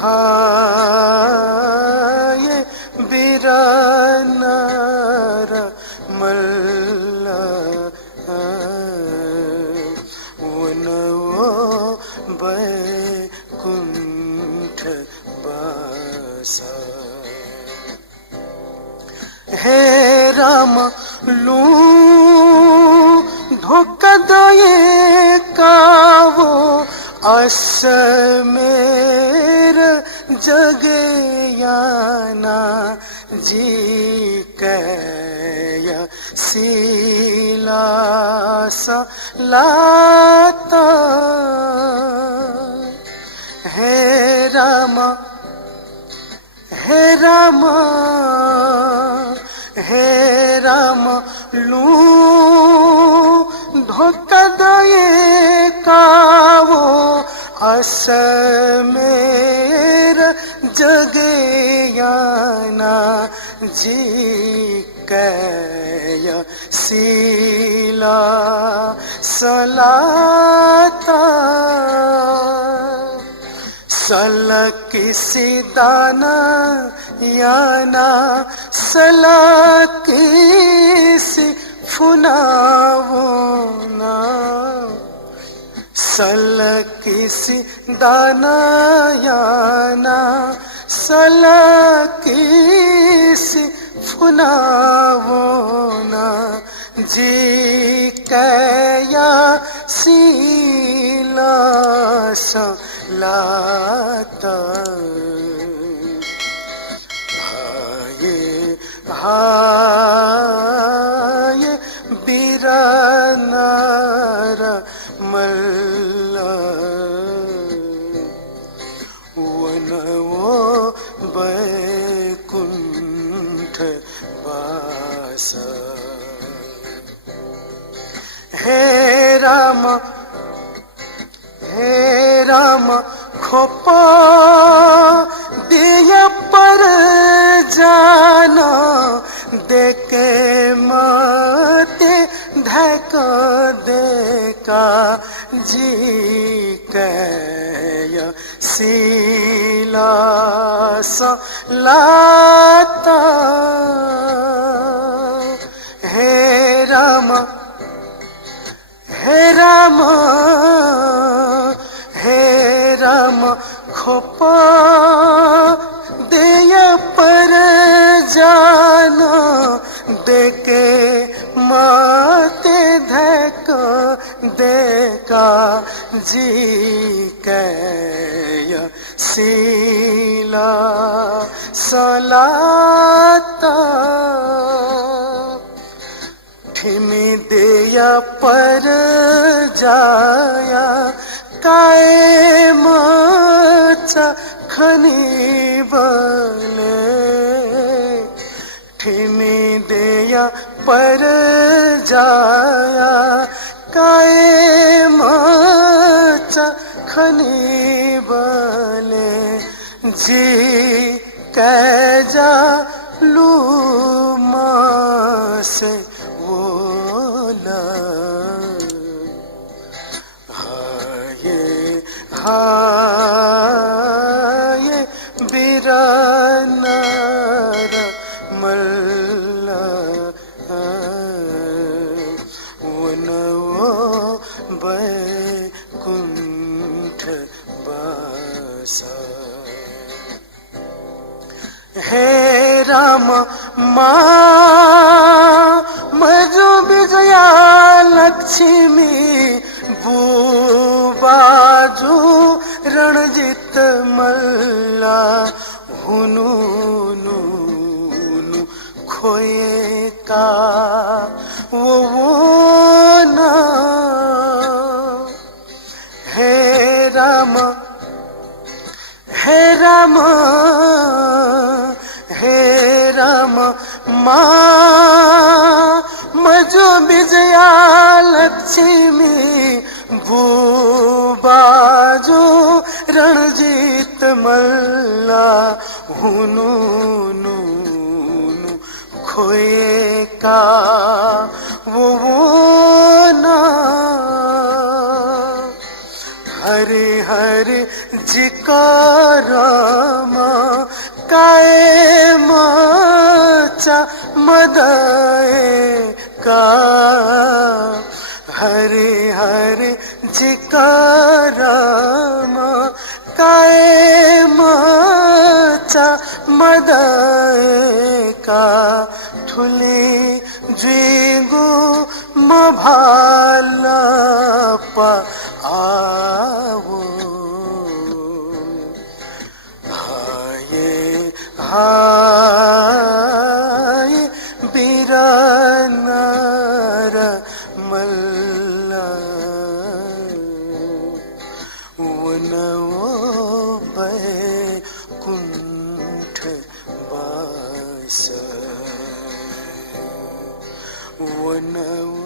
हाय बिरानार मल्ला वनवो बैकुंठ बासा। हे राम लू धोखा दये कावो असमेर जगे याना जी कय सीलासा लाता। हे राम हे राम हे राम लू धोखा दये कावो असमेर जगे याना जी कय सीला सलाता। सलकिसी दाना याना सलकिसी फुनावोना। सलकिसी दाना याना सलकिसी फुनावोना जी कया सीला लाता। हाय हाय बिरानार मल्ला वनवो बैकुंठ बासा। हे राम खोपा दिया पर जाना देके माते धका देका जी कय सीला सा लाता। हे राम हे राम हे राम खोपा दिया पर जाना देके माते धका देका जी कय सीला सलाता। ठिमी दिया पर जाया काए माचा खनी बने। ठिमी दिया पर जाया काए माचा खनी बने जी कैजा लू से बोला। हाय हाय बिरानार मल्ला वनवो बैकुंठ बासा। हे राम मजो विजया लक्ष्मी बाजू रणजित मल्ला हुनु खोए का वो ना। हे राम हे राम हे राम मजो विजया लक्ष्मी बाजू रणजीत मल्ला हुनु खोए का वो ना। हरे हरे जिकारा चा मदयका थुले ज्वेगो मभाला पा आवो हाये हाय बिरानार मल्ला वनवो बैकुंठ वास वनवो